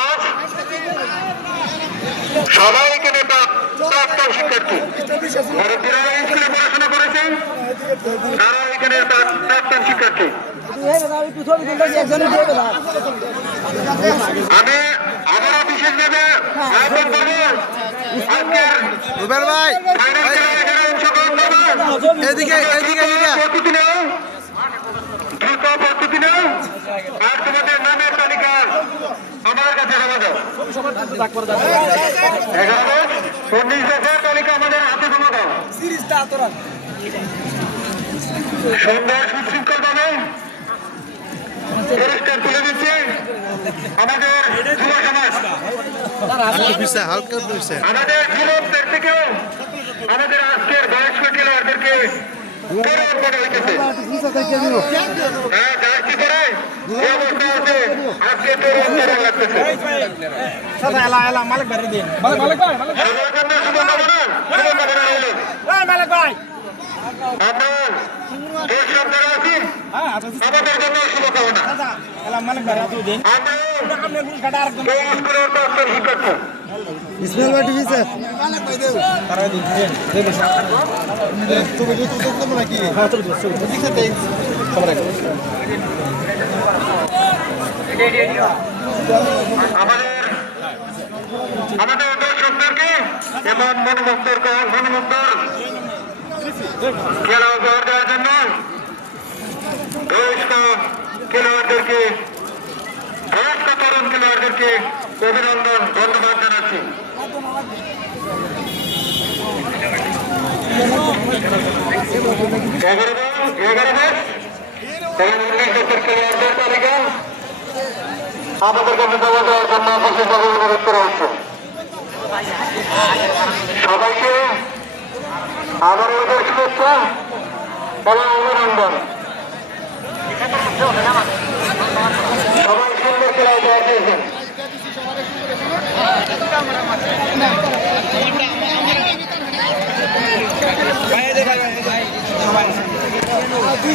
নামাজ সবাই এখানে প্রাক্তন শিক্ষার্থী যারা স্কুলে পড়াশোনা করেছেন তারা এখানে প্রাক্তন শিক্ষার্থী। আমি আবারও বিশেষভাবে আহ্বান করবো প্রস্তুতি নেই আর তোমাদের নামের তালিকা আমার কাছে জমা দাও। 11-19 তালিকা আমাদের হাতে জমা দাও। সুন্দর সুশৃঙ্খল ভাবে পুরস্কার তুলে দিচ্ছে আমাদের যুব সমাজ। আমাদের যুবকদের থেকেও আমাদের আজকের বয়স্ক খেলোয়াড়দেরকে তরুণ মনে হইতেছে। হ্যাঁ, জার্সি পরে যে অবস্থা আছে আজকে তরুণ লাগতেছে। আমরা দেশ সরকার আছি, আমাদের জন্য শুভকামনা। আমরা স্কুলের প্রাক্তন শিক্ষার্থী। ইসমাইল ভাই টিভি স্যার আমাদের দর্শকদেরকে এমন মনোমুগ্ধর খেলা উপহার দেওয়ার জন্য বয়স্ক খেলোয়াড়দেরকে বয়স্ক তরুণ খেলোয়াড়দেরকে অভিনন্দন ধন্যবাদ জানাচ্ছি। খেলোয়াড়দের তালিকা আমাদের কাছে জমা দেওয়ার জন্য বিশেষভাবে অনুরোধ করা হচ্ছে। সবাইকে আবার ওদের শুভেচ্ছা এবং অভিনন্দন। সবাই সুন্দর খেলা উপহার দিয়েছেন। দুই